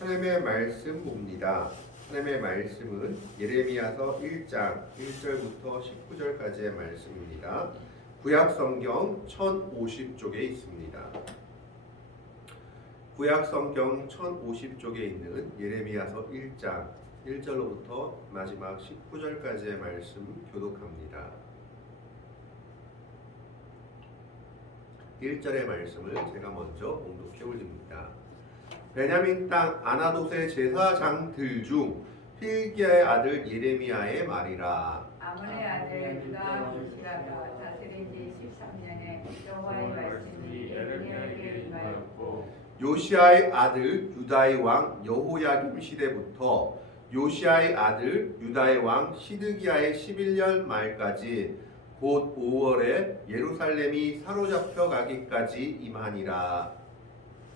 하나님의 말씀 봅니다. 하나님의 말씀은 예레미야서 1장 1절부터 19절까지의 말씀입니다. 구약 성경 1050쪽에 있습니다. 구약 성경 1050쪽에 있는 예레미야서 1장 1절로부터 마지막 19절까지의 말씀 교독합니다. 1절의 말씀을 제가 먼저 봉독해 올립니다. 베냐민 땅 아나돗의 제사장들 중 hil기야의 아들 예레미야의 말이라. 아몬의 아들 유다 요시야가 다스린 지 13년에 여호와의 말씀이 예레미야에게 임하였고, 요시야의 아들 유다의 왕 여호야김 시대부터 요시야의 아들 유다의 왕 시드기야의 11년 말까지 곧 5월에 예루살렘이 사로잡혀 가기까지 임하니라.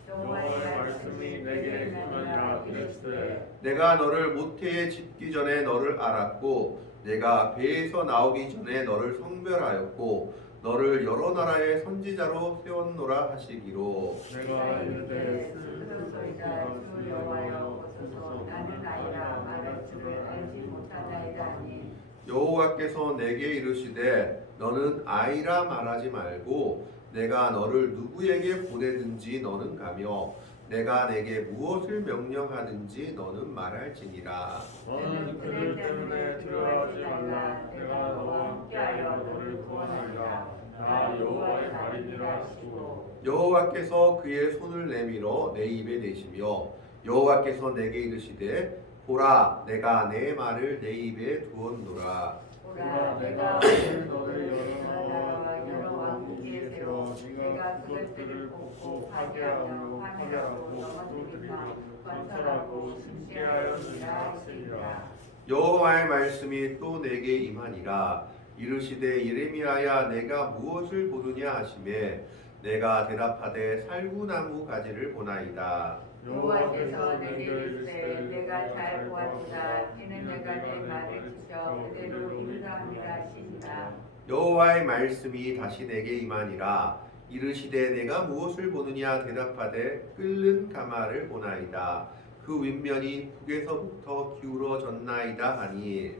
여호와의 말씀이 내게 임하니라 이르시되, 내가 너를 모태에 짓기 전에 너를 알았고 내가 배에서 나오기 전에 너를 성별하였고 너를 여러 나라의 선지자로 세웠노라 하시기로. 내가 이르되 스스로소이다 주 여호와여 오소서, 나는 아이라 말할 줄을 알지 못하나이다 하니, 여호와께서 내게 이르시되 너는 아이라 말하지 말고 내가 너를 누구에게 보내든지 너는 가며 내가 내게 무엇을 명령하든지 너는 말할지니라. 너는 그들 때문에 두려워하지 말라. 내가 너와 함께하여 너를 구원하리라. 나 여호와의 말이니라 하시고, 여호와께서 그의 손을 내밀어 내 입에 대시며 여호와께서 내게 이르시되 보라 내가 내 말을 내 입에 두었노라. 보라 내가 오늘 너를 여러 나라와 여러 왕국에 세워 내가 그것들을 뽑고 파괴하며 파멸하고 넘어뜨리며 건설하고 심지하였느니라 하시니라. 여호와의 말씀이 또 내게 임하니라. 이르시되 예레미야야 내가 무엇을 보느냐 하시매 내가 대답하되 살구나무 가지를 보나이다. 여호와께서 내게 이르시되 내가 잘 보았도다. 이는 내가 내 말을 지켜 그대로 인도함이라 하시니라. 여호와의 말씀이 다시 내게 임하니라. 이르시되 내가 무엇을 보느냐 대답하되 끓는 가마를 보나이다. 그 윗면이 북에서부터 기울어졌나이다 하니,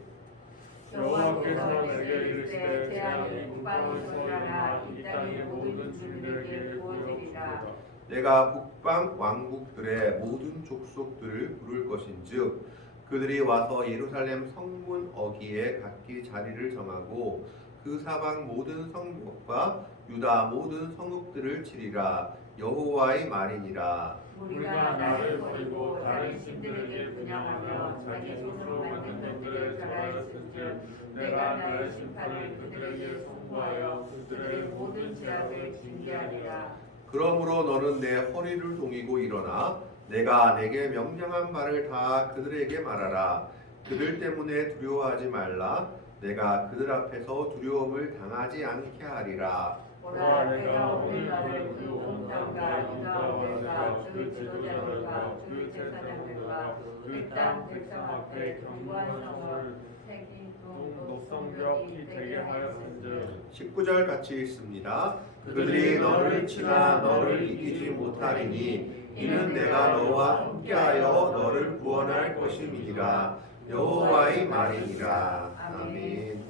여호와께서 내게 이르시되 재앙이 북방에서 일어나 이 땅의 모든 주민에게 부어지리라. 내가 북방 왕국들의 모든 족속들을 부를 것인즉 그들이 와서 예루살렘 성문 어귀에 각기 자리를 정하고 그 사방 모든 성벽과 유다 모든 성읍들을 치리라. 여호와의 말이니라. 우리가 나를 버리고 다른 신들에게 분양하며 자기 손으로 만든 것들을 절하였은즉 내가 나의 심판을 그들에게 송구하여 그들의 모든 죄악을 징계하리라. 그러므로 너는 내 허리를 동이고 일어나 내가 내게 명령한 바를 다 그들에게 말하라. 그들 때문에 두려워하지 말라. 내가 그들 앞에서 두려움을 당하지 않게 하리라. 보라 내가 오늘날에 그 온 땅과 유다 왕과 그 지도자들과 그 제사장들과 그 땅 백성 앞에 견고한 성을 새긴 녹성벽이 되게 하였은즉 19절 같이 읽습니다. 그들이 너를 치나 너를 이기지 못하리니 이는 내가 너와 함께하여 너를 구원할 것임이니라. 여호와의 말이니라. 아멘.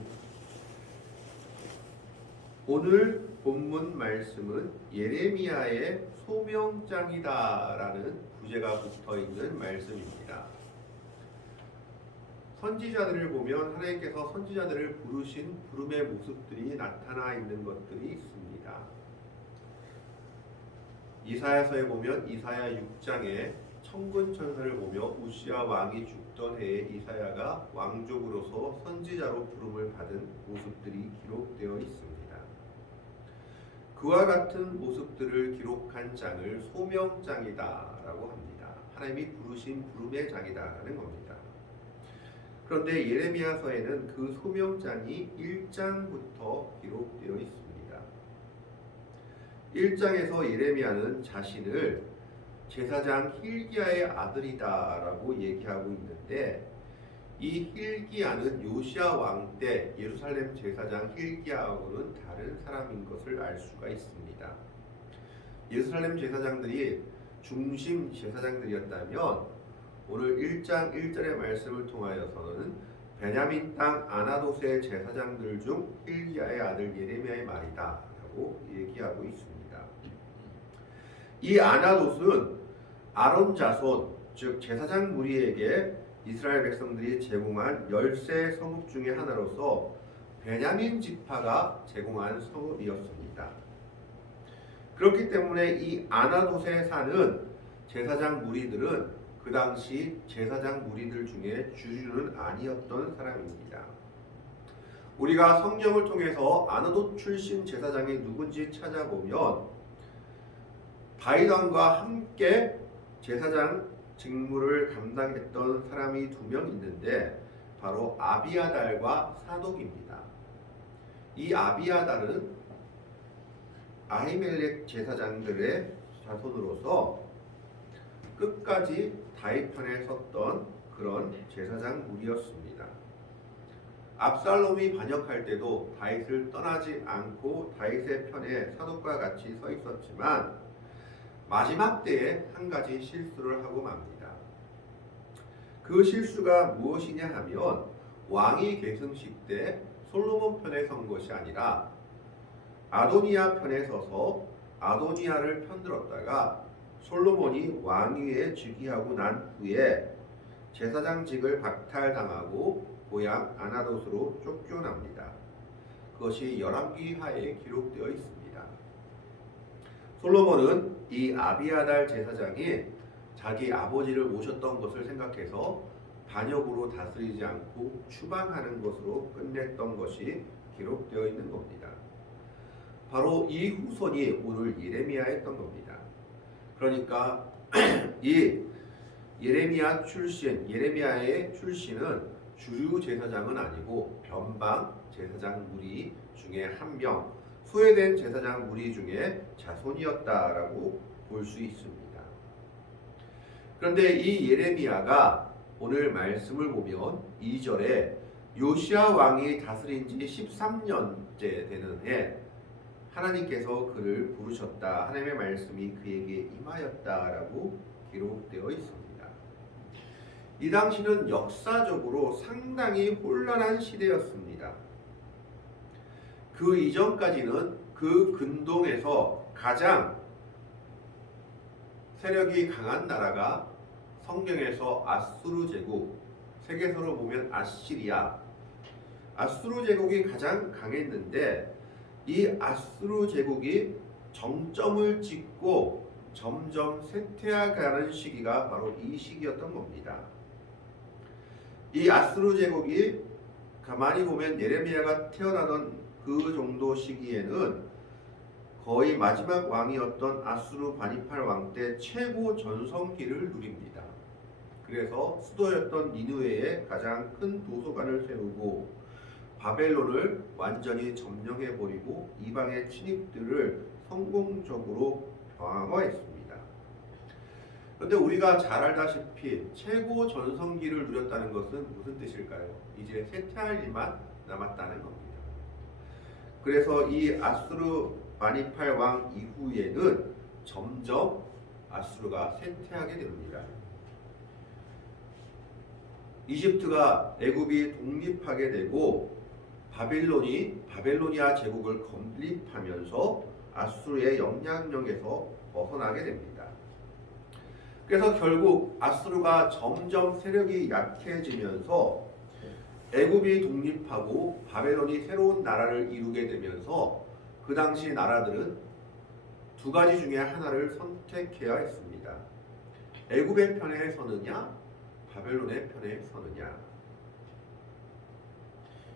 오늘 본문 말씀은 예레미야의 소명장이다라는 부제가 붙어 있는 말씀입니다. 선지자들을 보면 하나님께서 선지자들을 부르신 부름의 모습들이 나타나 있는 것들이 있습니다. 이사야서에 보면 이사야 6장에 천군 천사를 보며 우시야 왕이 죽던 해에 이사야가 왕족으로서 선지자로 부름을 받은 모습들이 기록되어 있습니다. 그와 같은 모습들을 기록한 장을 소명장이다라고 합니다. 하나님이 부르신 부름의 장이다라는 겁니다. 그런데 예레미야서에는 그 소명장이 1장부터 기록되어 있습니다. 1장에서 예레미야는 자신을 제사장 hil기야의 아들이다라고 얘기하고 있는데 이 hil기야는 요시야 왕 때 예루살렘 제사장 hil기야하고는 다른 사람인 것을 알 수가 있습니다. 예루살렘 제사장들이 중심 제사장들이었다면 오늘 1장 1절의 말씀을 통하여서는 베냐민 땅 아나돗의 제사장들 중 힐기야의 아들 예레미야의 말이다 라고 얘기하고 있습니다. 이 아나돗은 아론 자손 즉 제사장 무리에게 이스라엘 백성들이 제공한 열세 성읍 중의 하나로서 베냐민 지파가 제공한 성읍이었습니다. 그렇기 때문에 이 아나돗에 사는 제사장 무리들은 그 당시 제사장 무리들 중에 주류는 아니었던 사람입니다. 우리가 성경을 통해서 아나돗 출신 제사장이 누군지 찾아보면 다윗왕과 함께 제사장 직무를 감당했던 사람이 2명 있는데 바로 아비아달과 사독입니다. 이 아비아달은 아히멜렉 제사장들의 자손으로서 끝까지 다윗 편에 섰던 그런 제사장 무리였습니다. 압살롬이 반역할 때도 다윗을 떠나지 않고 다윗의 편에 사독과 같이 서 있었지만 마지막 때에 한 가지 실수를 하고 맙니다. 그 실수가 무엇이냐 하면 왕위 계승식 때 솔로몬 편에 선 것이 아니라 아도니아 편에 서서 아도니아를 편들었다가 솔로몬이 왕위에 즉위하고 난 후에 제사장직을 박탈당하고 고향 아나돗으로 쫓겨납니다. 그것이 열왕기하에 기록되어 있습니다. 솔로몬은 이 아비아달 제사장이 자기 아버지를 모셨던 것을 생각해서 반역으로 다스리지 않고 추방하는 것으로 끝냈던 것이 기록되어 있는 겁니다. 바로 이 후손이 오늘 예레미야였던 겁니다. 그러니까 이 예레미야의 출신은 주류 제사장은 아니고 변방 제사장 무리 중에 한 명, 소외된 제사장 무리 중에 자손이었다라고 볼 수 있습니다. 그런데 이 예레미야가 오늘 말씀을 보면 2절에 요시야 왕이 다스린 지 13년째 되는 해 하나님께서 그를 부르셨다. 하나님의 말씀이 그에게 임하였다라고 기록되어 있습니다. 이 당시는 역사적으로 상당히 혼란한 시대였습니다. 그 이전까지는 그 근동에서 가장 세력이 강한 나라가 성경에서 아수르 제국, 세계서로 보면 아시리아, 아수르 제국이 가장 강했는데 이 아수르 제국이 정점을 찍고 점점 쇠퇴해가는 시기가 바로 이 시기였던 겁니다. 이 아수르 제국이 가만히 보면 예레미야가 태어나던 그 정도 시기에는 거의 마지막 왕이었던 아수르 바니팔 왕 때 최고 전성기를 누립니다. 그래서 수도였던 니느웨에 가장 큰 도서관을 세우고 바벨론을 완전히 점령해버리고 이방의 침입들을 성공적으로 방어했습니다. 그런데 우리가 잘 알다시피 최고 전성기를 누렸다는 것은 무슨 뜻일까요? 이제 쇠퇴할 일만 남았다는 겁니다. 그래서 이 아수르 바니팔 왕 이후에는 점점 아수르가 쇠퇴하게 됩니다. 이집트가 애굽이 독립하게 되고 바벨로니아 제국을 건립하면서 아수르의 영향력에서 벗어나게 됩니다. 그래서 결국 아수르가 점점 세력이 약해지면서 애굽이 독립하고 바벨론이 새로운 나라를 이루게 되면서 그 당시 나라들은 두 가지 중에 하나를 선택해야 했습니다. 애굽의 편에 서느냐, 바벨론의 편에 서느냐.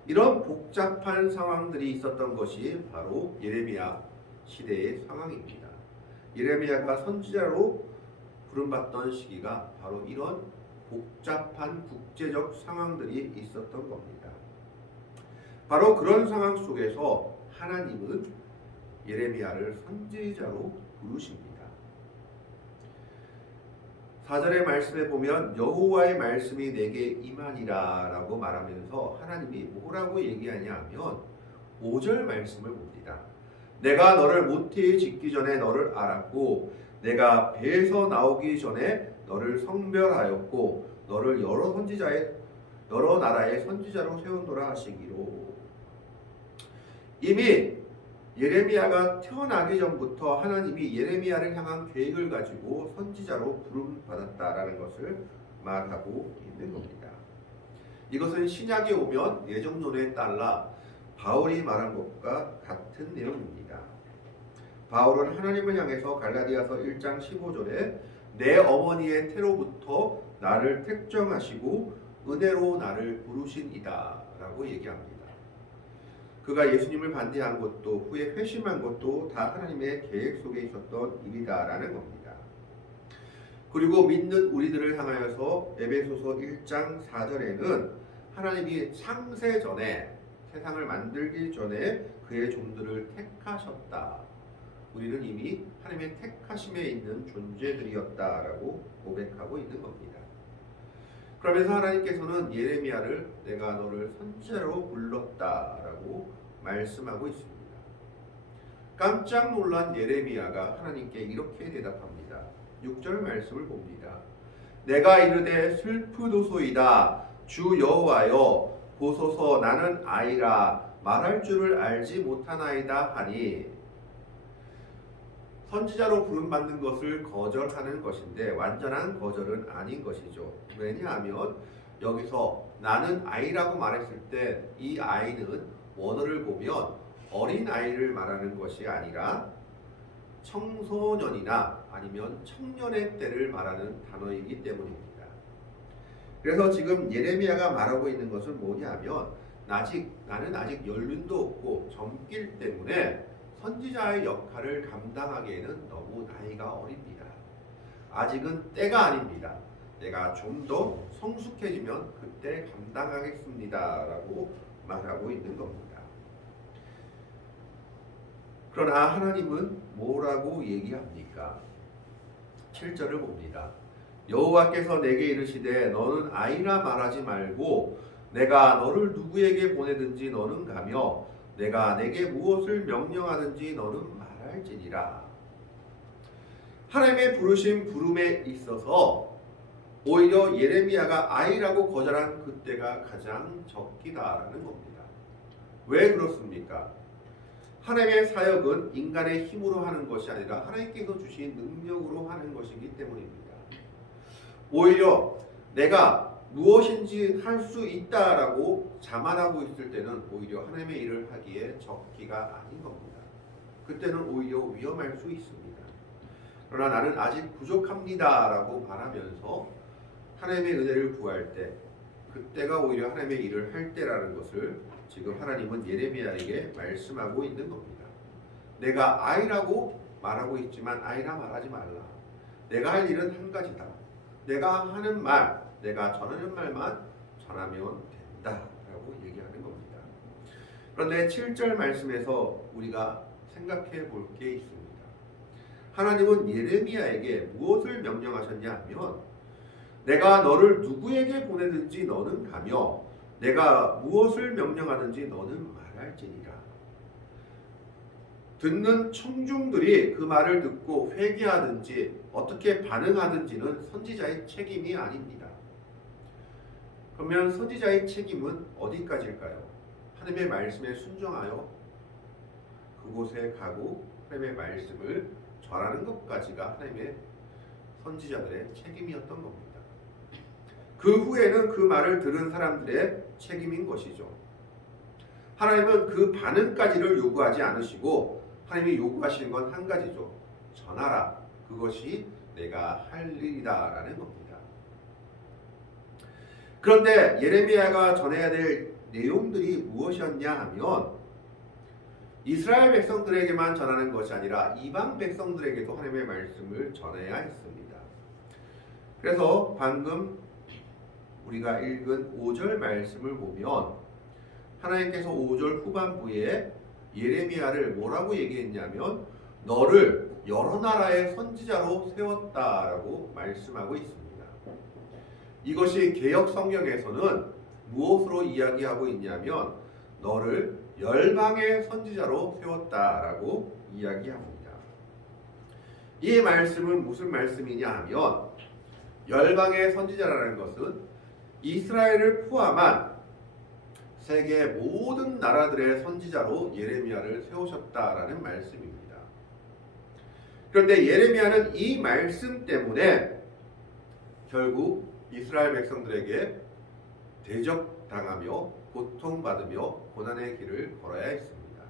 이런 복잡한 상황들이 있었던 것이 바로 예레미야 시대의 상황입니다. 예레미야가 선지자로 부름받던 시기가 바로 이런 복잡한 국제적 상황들이 있었던 겁니다. 바로 그런 상황 속에서 하나님은 예레미야를 선지자로 부르십니다. 4절의 말씀에 보면 여호와의 말씀이 내게 임하니라 라고 말하면서 하나님이 뭐라고 얘기하냐 하면 5절 말씀을 봅니다. 내가 너를 모태에 짓기 전에 너를 알았고 내가 배에서 나오기 전에 너를 성별하였고 너를 여러 나라의 선지자로 세운노라 하시기로. 이미 예레미야가 태어나기 전부터 하나님이 예레미야를 향한 계획을 가지고 선지자로 부름받았다라는 것을 말하고 있는 겁니다. 이것은 신약에 오면 예정론에 따라 바울이 말한 것과 같은 내용입니다. 바울은 하나님을 향해서 갈라디아서 1장 15절에 내 어머니의 태로부터 나를 택정하시고 은혜로 나를 부르신이다 라고 얘기합니다. 그가 예수님을 반대한 것도 후에 회심한 것도 다 하나님의 계획 속에 있었던 일이다라는 겁니다. 그리고 믿는 우리들을 향하여서 에베소서 1장 4절에는 하나님이 창세 전에 세상을 만들기 전에 그의 종들을 택하셨다. 우리는 이미 하나님의 택하심에 있는 존재들이었다라고 고백하고 있는 겁니다. 그러면서 하나님께서는 예레미야를 내가 너를 선지자로 불렀다라고 말씀하고 있습니다. 깜짝 놀란 예레미야가 하나님께 이렇게 대답합니다. 6절 말씀을 봅니다. 내가 이르되 슬프도소이다. 주 여호와여 보소서 나는 아이라 말할 줄을 알지 못하나이다 하니. 선지자로 부름받는 것을 거절하는 것인데 완전한 거절은 아닌 것이죠. 왜냐하면 여기서 나는 아이라고 말했을 때 이 아이는 원어를 보면 어린 아이를 말하는 것이 아니라 청소년이나 아니면 청년의 때를 말하는 단어이기 때문입니다. 그래서 지금 예레미야가 말하고 있는 것은 뭐냐면 나는 아직 연륜도 없고 젊기 때문에 선지자의 역할을 감당하기에는 너무 나이가 어립니다. 아직은 때가 아닙니다. 내가 좀 더 성숙해지면 그때 감당하겠습니다 라고 말하고 있는 겁니다. 그러나 하나님은 뭐라고 얘기합니까? 7절을 봅니다. 여호와께서 내게 이르시되 너는 아이라 말하지 말고 내가 너를 누구에게 보내든지 너는 가며 내가 내게 무엇을 명령하든지 너는 말할지니라. 하나님의 부르심 부름에 있어서 오히려 예레미야가 아이라고 거절한 그때가 가장 적기다라는 겁니다. 왜 그렇습니까? 하나님의 사역은 인간의 힘으로 하는 것이 아니라 하나님께서 주신 능력으로 하는 것이기 때문입니다. 오히려 내가 무엇인지 할 수 있다라고 자만하고 있을 때는 오히려 하나님의 일을 하기에 적기가 아닌 겁니다. 그때는 오히려 위험할 수 있습니다. 그러나 나는 아직 부족합니다라고 말하면서 하나님의 은혜를 구할 때 그때가 오히려 하나님의 일을 할 때라는 것을 지금 하나님은 예레미야에게 말씀하고 있는 겁니다. 내가 아이라고 말하고 있지만 아이라 말하지 말라. 내가 할 일은 한 가지다. 내가 하는 말, 내가 전하는 말만 전하면 된다라고 얘기하는 겁니다. 그런데 7절 말씀에서 우리가 생각해 볼 게 있습니다. 하나님은 예레미야에게 무엇을 명령하셨냐 하면 내가 너를 누구에게 보내든지 너는 가며 내가 무엇을 명령하든지 너는 말할지니라. 듣는 청중들이 그 말을 듣고 회개하든지 어떻게 반응하든지는 선지자의 책임이 아닙니다. 그러면 선지자의 책임은 어디까지일까요? 하나님의 말씀에 순종하여 그곳에 가고 하나님의 말씀을 전하는 것까지가 하나님의 선지자들의 책임이었던 겁니다. 그 후에는 그 말을 들은 사람들의 책임인 것이죠. 하나님은 그 반응까지를 요구하지 않으시고 하나님이 요구하시는 건 한 가지죠. 전하라. 그것이 내가 할 일이다 라는 겁니다. 그런데 예레미야가 전해야 될 내용들이 무엇이었냐 하면 이스라엘 백성들에게만 전하는 것이 아니라 이방 백성들에게도 하나님의 말씀을 전해야 했습니다. 그래서 방금 우리가 읽은 5절 말씀을 보면 하나님께서 5절 후반부에 예레미야를 뭐라고 얘기했냐면 너를 여러 나라의 선지자로 세웠다라고 말씀하고 있습니다. 이것이 개역 성경에서는 무엇으로 이야기하고 있냐면 너를 열방의 선지자로 세웠다라고 이야기합니다. 이 말씀은 무슨 말씀이냐 하면 열방의 선지자라는 것은 이스라엘을 포함한 세계 모든 나라들의 선지자로 예레미야를 세우셨다라는 말씀입니다. 그런데 예레미야는 이 말씀 때문에 결국 이스라엘 백성들에게 대적당하며 고통받으며 고난의 길을 걸어야 했습니다.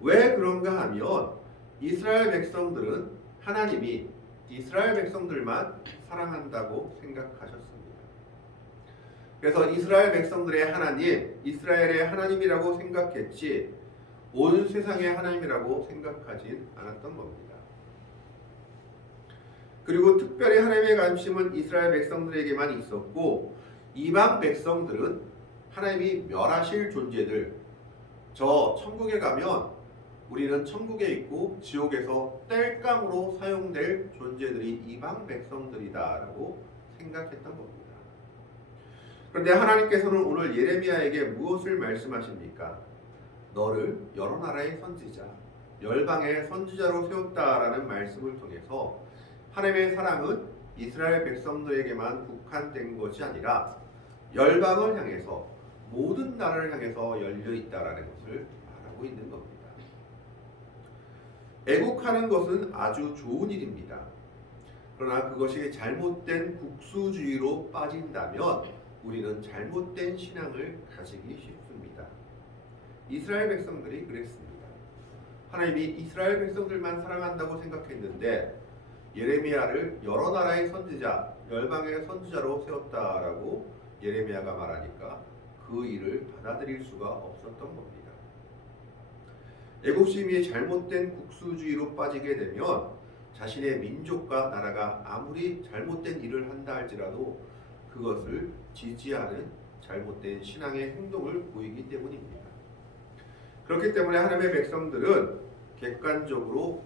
왜 그런가 하면 이스라엘 백성들은 하나님이 이스라엘 백성들만 사랑한다고 생각하셨습니다. 그래서 이스라엘 백성들의 하나님, 이스라엘의 하나님이라고 생각했지 온 세상의 하나님이라고 생각하진 않았던 겁니다. 그리고 특별히 하나님의 관심은 이스라엘 백성들에게만 있었고 이방 백성들은 하나님이 멸하실 존재들, 저 천국에 가면 우리는 천국에 있고 지옥에서 땔감으로 사용될 존재들이 이방 백성들이다라고 생각했던 겁니다. 그런데 하나님께서는 오늘 예레미야에게 무엇을 말씀하십니까? 너를 여러 나라의 선지자, 열방의 선지자로 세웠다라는 말씀을 통해서 하나님의 사랑은 이스라엘 백성들에게만 국한된 것이 아니라 열방을 향해서 모든 나라를 향해서 열려 있다라는 것을 말하고 있는 겁니다. 애국하는 것은 아주 좋은 일입니다. 그러나 그것이 잘못된 국수주의로 빠진다면 우리는 잘못된 신앙을 가지기 쉽습니다. 이스라엘 백성들이 그랬습니다. 하나님이 이스라엘 백성들만 사랑한다고 생각했는데 예레미야를 여러 나라의 선지자, 열방의 선지자로 세웠다라고 예레미야가 말하니까 그 일을 받아들일 수가 없었던 겁니다. 애국심이 잘못된 국수주의로 빠지게 되면 자신의 민족과 나라가 아무리 잘못된 일을 한다 할지라도 그것을 지지하는 잘못된 신앙의 행동을 보이기 때문입니다. 그렇기 때문에 하나님의 백성들은 객관적으로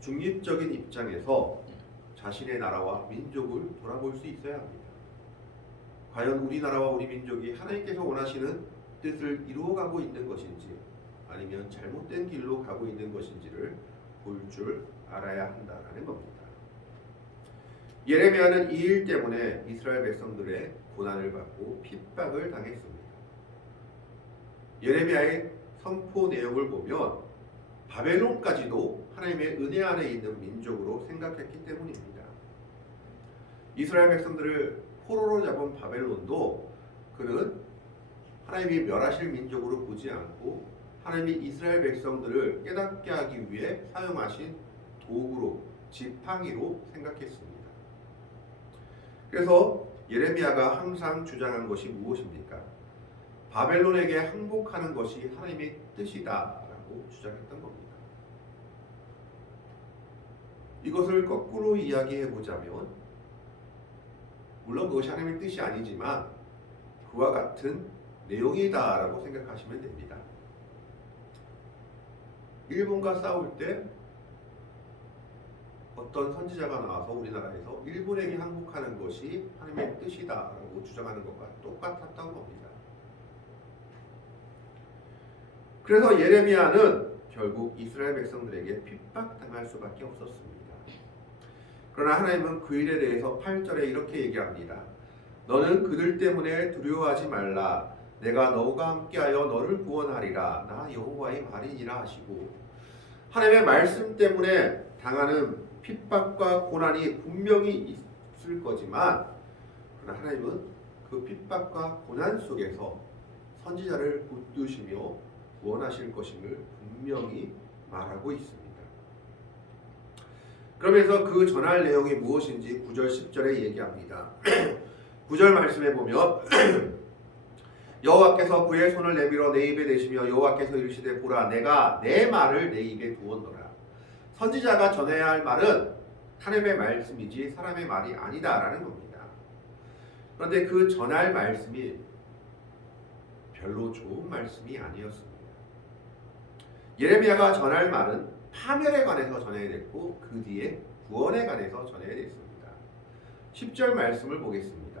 중립적인 입장에서 자신의 나라와 민족을 돌아볼 수 있어야 합니다. 과연 우리나라와 우리 민족이 하나님께서 원하시는 뜻을 이루어가고 있는 것인지 아니면 잘못된 길로 가고 있는 것인지를 볼 줄 알아야 한다는 겁니다. 예레미야는 이 일 때문에 이스라엘 백성들의 고난을 받고 핍박을 당했습니다. 예레미야의 선포 내용을 보면 바벨론까지도 하나님의 은혜 안에 있는 민족으로 생각했기 때문입니다. 이스라엘 백성들을 포로로 잡은 바벨론도 그는 하나님이 멸하실 민족으로 보지 않고 하나님이 이스라엘 백성들을 깨닫게 하기 위해 사용하신 도구로, 지팡이로 생각했습니다. 그래서 예레미야가 항상 주장한 것이 무엇입니까? 바벨론에게 항복하는 것이 하나님의 뜻이다라고 주장했던 겁니다. 이것을 거꾸로 이야기해 보자면 물론 그것이 하나님의 뜻이 아니지만 그와 같은 내용이다라고 생각하시면 됩니다. 일본과 싸울 때 어떤 선지자가 나와서 우리나라에서 일본에게 항복하는 것이 하나님의 뜻이다라고 주장하는 것과 똑같았던 겁니다. 그래서 예레미야는 결국 이스라엘 백성들에게 핍박당할 수밖에 없었습니다. 그러나 하나님은 그 일에 대해서 8절에 이렇게 얘기합니다. 너는 그들 때문에 두려워하지 말라. 내가 너와 함께하여 너를 구원하리라. 나 여호와의 말이니라 하시고 하나님의 말씀 때문에 당하는 핍박과 고난이 분명히 있을 거지만 그러나 하나님은 그 핍박과 고난 속에서 선지자를 붙드시며 구원하실 것임을 분명히 말하고 있습니다. 그러면서 그 전할 내용이 무엇인지 9절 10절에 얘기합니다. 9절 말씀에 보면 여호와께서 그의 손을 내밀어 내 입에 대시며 여호와께서 이르시되 보라 내가 내 말을 내 입에 두었노라. 선지자가 전해야 할 말은 하나님의 말씀이지 사람의 말이 아니다라는 겁니다. 그런데 그 전할 말씀이 별로 좋은 말씀이 아니었습니다. 예레미야가 전할 말은 파멸에 관해서 전해야 됐고 그 뒤에 구원에 관해서 전해야 됐습니다. 10절 말씀을 보겠습니다.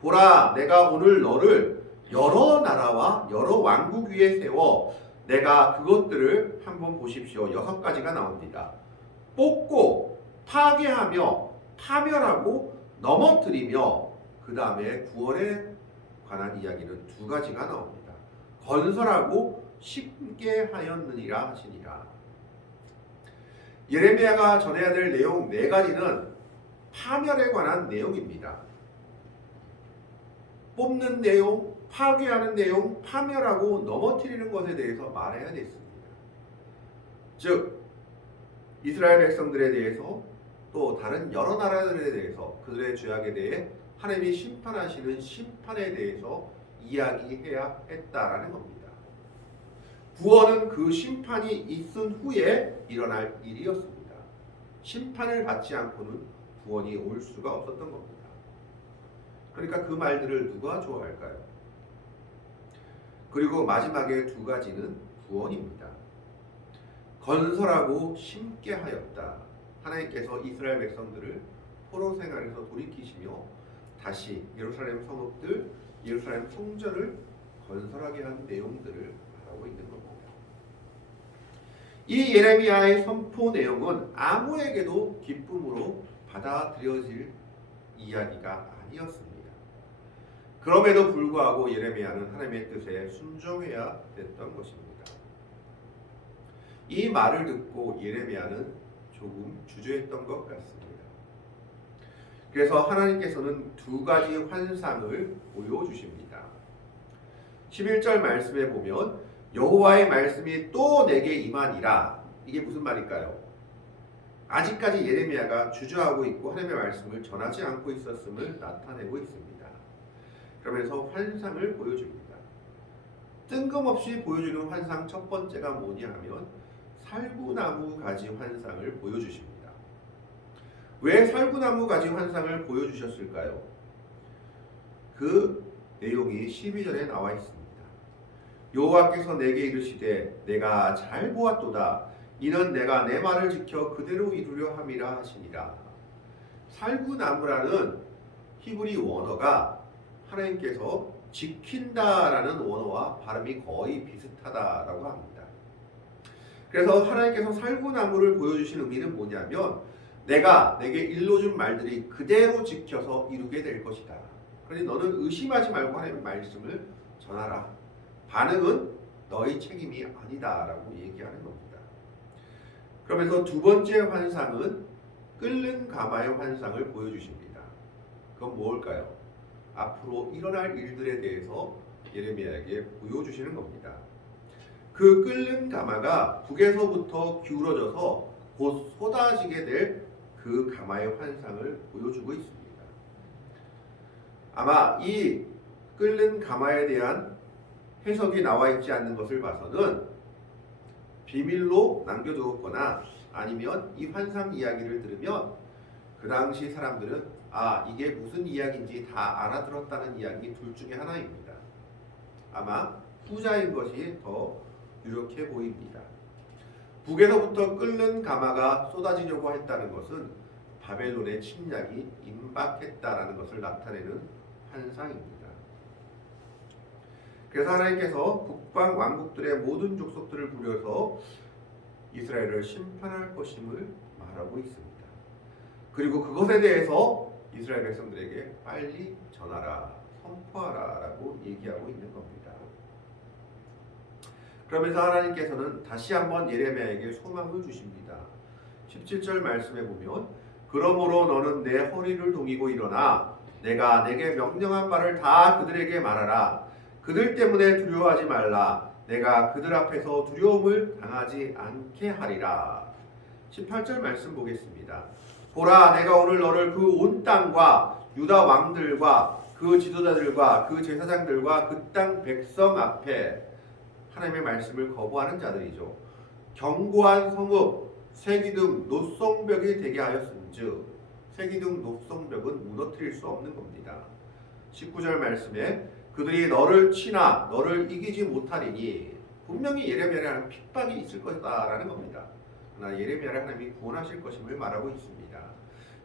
보라 내가 오늘 너를 여러 나라와 여러 왕국 위에 세워 내가 그것들을 한번 보십시오. 6가지가 나옵니다. 뽑고 파괴하며 파멸하고 넘어뜨리며 그 다음에 구원에 관한 이야기는 2가지가 나옵니다. 건설하고 심게 하였느니라 하시니라. 예레미야가 전해야 될 내용 4가지는 파멸에 관한 내용입니다. 뽑는 내용, 파괴하는 내용, 파멸하고 넘어뜨리는 것에 대해서 말해야 됐습니다. 즉 이스라엘 백성들에 대해서 또 다른 여러 나라들에 대해서 그들의 죄악에 대해 하나님이 심판하시는 심판에 대해서 이야기해야 했다라는 겁니다. 구원은 그 심판이 있은 후에 일어날 일이었습니다. 심판을 받지 않고는 구원이 올 수가 없었던 겁니다. 그러니까 그 말들을 누가 좋아할까요? 그리고 마지막에 2가지는 구원입니다. 건설하고 심게 하였다. 하나님께서 이스라엘 백성들을 포로 생활에서 돌이키시며 다시 예루살렘 성읍들, 예루살렘 성전을 건설하게 한 내용들을 말하고 있는 겁니다. 이 예레미야의 선포 내용은 아무에게도 기쁨으로 받아들여질 이야기가 아니었습니다. 그럼에도 불구하고 예레미야는 하나님의 뜻에 순종해야 됐던 것입니다. 이 말을 듣고 예레미야는 조금 주저했던 것 같습니다. 그래서 하나님께서는 2가지 환상을 보여주십니다. 11절 말씀에 보면 여호와의 말씀이 또 내게 임하니라. 이게 무슨 말일까요? 아직까지 예레미야가 주저하고 있고 하나님의 말씀을 전하지 않고 있었음을 나타내고 있습니다. 그러면서 환상을 보여줍니다. 뜬금없이 보여주는 환상 첫 번째가 뭐냐 하면 살구나무 가지 환상을 보여주십니다. 왜 살구나무 가지 환상을 보여주셨을까요? 그 내용이 12절에 나와 있습니다. 여호와께서 내게 이르시되 내가 잘 보았도다. 이는 내가 내 말을 지켜 그대로 이루려 함이라 하시니라. 살구나무라는 히브리 원어가 하나님께서 지킨다라는 원어와 발음이 거의 비슷하다라고 합니다. 그래서 하나님께서 살구나무를 보여주신 의미는 뭐냐면 내가 내게 일러준 말들이 그대로 지켜서 이루게 될 것이다. 그러니 너는 의심하지 말고 하나님의 말씀을 전하라. 반응은 너의 책임이 아니다라고 얘기하는 겁니다. 그러면서 2번째 환상은 끓는 가마의 환상을 보여주십니다. 그건 뭘까요? 앞으로 일어날 일들에 대해서 예레미야에게 보여주시는 겁니다. 그 끓는 가마가 북에서부터 기울어져서 곧 쏟아지게 될 그 가마의 환상을 보여주고 있습니다. 아마 이 끓는 가마에 대한 해석이 나와 있지 않는 것을 봐서는 비밀로 남겨두었거나 아니면 이 환상 이야기를 들으면 그 당시 사람들은 이게 무슨 이야기인지 다 알아들었다는 이야기 둘 중에 하나입니다. 아마 후자인 것이 더 유력해 보입니다. 북에서부터 끓는 가마가 쏟아지려고 했다는 것은 바벨론의 침략이 임박했다라는 것을 나타내는 환상입니다. 그래서 하나님께서 북방 왕국들의 모든 족속들을 부려서 이스라엘을 심판할 것임을 말하고 있습니다. 그리고 그것에 대해서 이스라엘 백성들에게 빨리 전하라, 선포하라 라고 얘기하고 있는 겁니다. 그러면서 하나님께서는 다시 한번 예레미야에게 소망을 주십니다. 17절 말씀에 보면 그러므로 너는 내 허리를 동이고 일어나 내가 내게 명령한 바를 다 그들에게 말하라. 그들 때문에 두려워하지 말라. 내가 그들 앞에서 두려움을 당하지 않게 하리라. 18절 말씀 보겠습니다. 보라, 내가 오늘 너를 그 온 땅과 유다 왕들과 그 지도자들과 그 제사장들과 그 땅 백성 앞에 하나님의 말씀을 거부하는 자들이죠. 견고한 성읍, 세기둥, 노송벽이 되게 하였은즉 세기둥, 노송벽은 무너뜨릴 수 없는 겁니다. 19절 말씀에 그들이 너를 치나 너를 이기지 못하리니 분명히 예레미야를 하는 핍박이 있을 것이다라는 겁니다. 그러나 예레미야를 하나님이 구원하실 것임을 말하고 있습니다.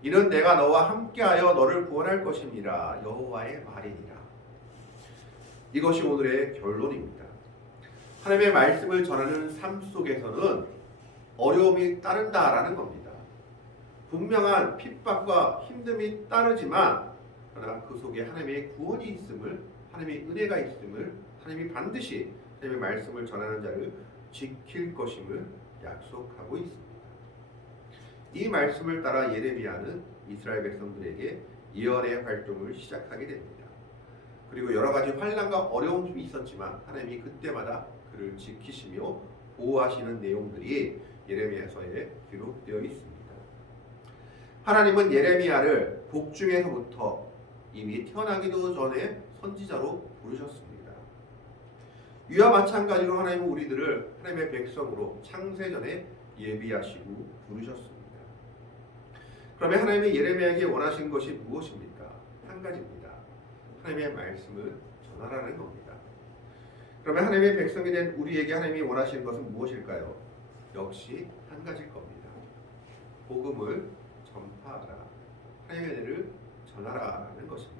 이는 내가 너와 함께하여 너를 구원할 것임이라 여호와의 말이니라. 이것이 오늘의 결론입니다. 하나님의 말씀을 전하는 삶 속에서는 어려움이 따른다라는 겁니다. 분명한 핍박과 힘듦이 따르지만 그러나 그 속에 하나님의 구원이 있음을, 하나님의 은혜가 있음을, 하나님이 반드시 하나님의 말씀을 전하는 자를 지킬 것임을 약속하고 있습니다. 이 말씀을 따라 예레미야는 이스라엘 백성들에게 예언의 활동을 시작하게 됩니다. 그리고 여러 가지 환난과 어려움이 있었지만 하나님이 그때마다 그를 지키시며 보호하시는 내용들이 예레미야서에 기록되어 있습니다. 하나님은 예레미야를 복중에서부터 이미 태어나기도 전에 선지자로 부르셨습니다. 이와 마찬가지로 하나님은 우리들을 하나님의 백성으로 창세전에 예비하시고 부르셨습니다. 그러면 하나님이 예레미야에게 원하신 것이 무엇입니까? 한 가지입니다. 하나님의 말씀을 전하라는 겁니다. 그러면 하나님의 백성이 된 우리에게 하나님이 원하시는 것은 무엇일까요? 역시 한 가지일 겁니다. 복음을 전파하라. 하나님의 은혜를 전하라는 것입니다.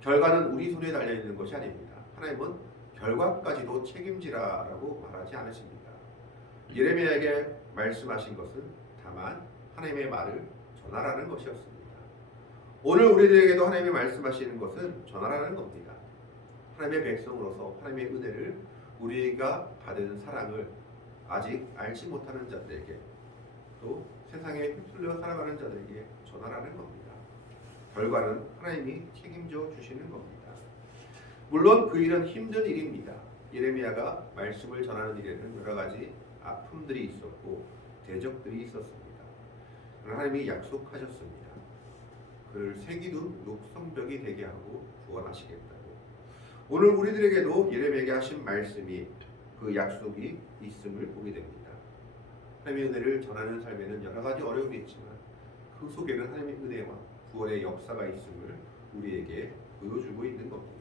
결과는 우리 손에 달려있는 것이 아닙니다. 하나님은 결과까지도 책임지라라고 말하지 않으십니다. 예레미야에게 말씀하신 것은 다만 하나님의 말을 전하라는 것이었습니다. 오늘 우리들에게도 하나님이 말씀하시는 것은 전하라는 겁니다. 하나님의 백성으로서 하나님의 은혜를, 우리가 받은 사랑을 아직 알지 못하는 자들에게, 또 세상에 휩쓸려 살아가는 자들에게 전하라는 겁니다. 결과는 하나님이 책임져 주시는 겁니다. 물론 그 일은 힘든 일입니다. 예레미야가 말씀을 전하는 일에는 여러 가지 아픔들이 있었고 대적들이 있었습니다. 그러나 하나님이 약속하셨습니다. 그를 새기둔 녹성벽이 되게 하고 구원하시겠다고. 오늘 우리들에게도 예레미야에게 하신 말씀이, 그 약속이 있음을 보게 됩니다. 하나님의 은혜를 전하는 삶에는 여러 가지 어려움이 있지만 그 속에는 하나님의 은혜와 구원의 역사가 있음을 우리에게 보여주고 있는 겁니다.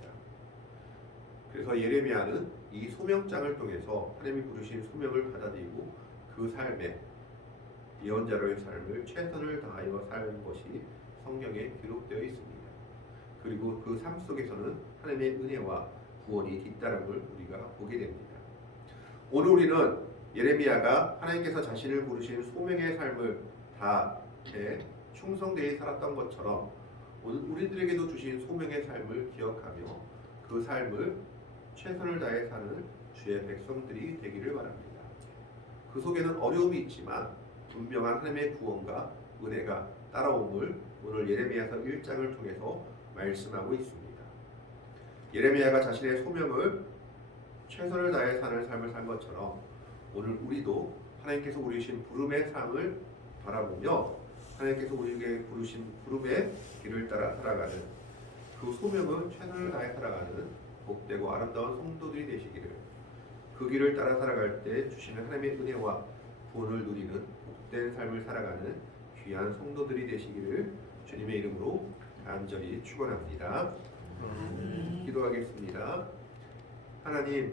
그래서 예레미야는 이 소명장을 통해서 하나님이 부르신 소명을 받아들이고 그 삶에 예언자로의 삶을 최선을 다하여 사는 것이 성경에 기록되어 있습니다. 그리고 그 삶 속에서는 하나님의 은혜와 구원이 뒤따름을 우리가 보게 됩니다. 오늘 우리는 예레미야가 하나님께서 자신을 부르신 소명의 삶을 다해 충성되이 살았던 것처럼 오늘 우리들에게도 주신 소명의 삶을 기억하며 그 삶을 최선을 다해 사는 주의 백성들이 되기를 바랍니다. 그 속에는 어려움이 있지만 분명한 하나님의 구원과 은혜가 따라옴을 오늘 예레미야서 1장을 통해서 말씀하고 있습니다. 예레미야가 자신의 소명을 최선을 다해 사는 삶을 산 것처럼 오늘 우리도 하나님께서 우리신 부름의 삶을 바라보며 하나님께서 우리에게 부르신 부름의 길을 따라 살아가는 그 소명을 최선을 다해 살아가는 복되고 아름다운 성도들이 되시기를, 그 길을 따라 살아갈 때 주시는 하나님의 은혜와 구원을 누리는 복된 삶을 살아가는 귀한 성도들이 되시기를 주님의 이름으로 간절히 축원합니다. 기도하겠습니다. 하나님,